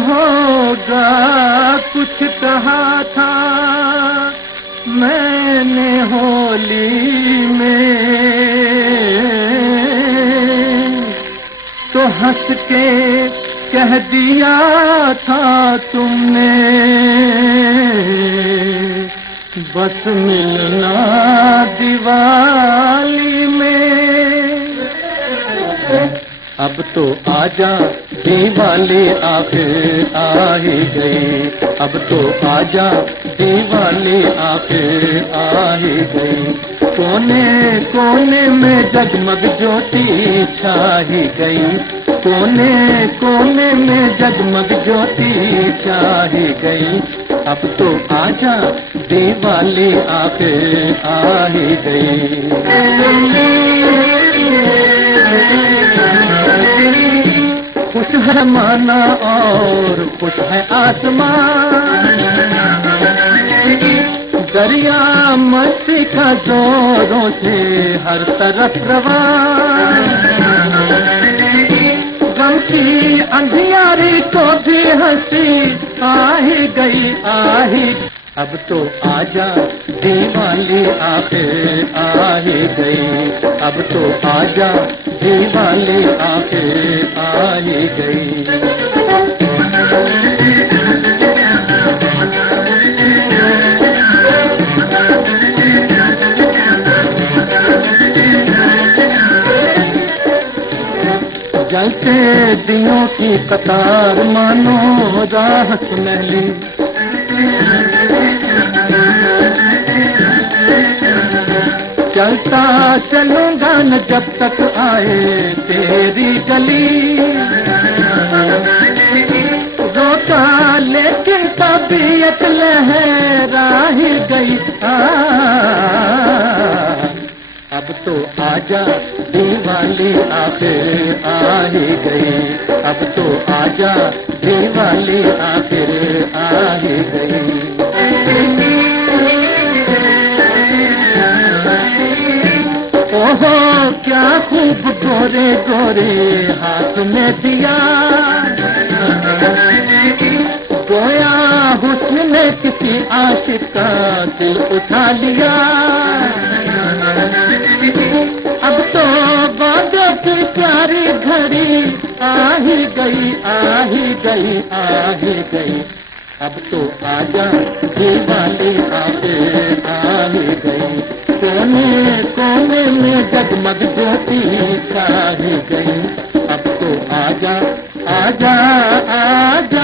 होगा कुछ कहा था मैंने होली में, तो हंस के कह दिया था तुमने बस मिलना दिवाली में। अब तो आजा दिवाली आखिर आ ही गई, अब तो आजा दिवाली आखिर आ ही गई। कोने कोने में जगमग ज्योति छा ही गई, कोने कोने में जगमग ज्योति छा ही गई। अब तो आजा दिवाली आखिर आ ही गई। खुश है माना और खुश है आसमान, दरिया मस्ती का जोरों से हर तरफ रवान। गम की अंधियारी को भी हंसी आ ही गई, आ ही। अब तो आजा दिवाली आखिर आ ही गई, अब तो आजा दिवाली आखिर आ ही गई। जलते दिनों की कतार मानो राह सुनहली, चलता चलूंगा न जब तक आए तेरी गली। रोका लेकिन तबीयत लहरा ही गई। अब तो आजा दिवाली आखिर आ ही गई, अब तो आजा दिवाली आखिर आ ही गई। ओहो क्या खूब गोरे गोरे हाथ में दिया, गोया हुस्न ने किसी आशिक का दिल उठा लिया। अब तो बादों की प्यारी घड़ी आ ही गई, आ ही गई, आ ही गई। अब तो आजा दिवाली आखिर आ ही गई, कोने कोने में जगमग ज्योति छा ही गई। अब तो आजा आजा आजा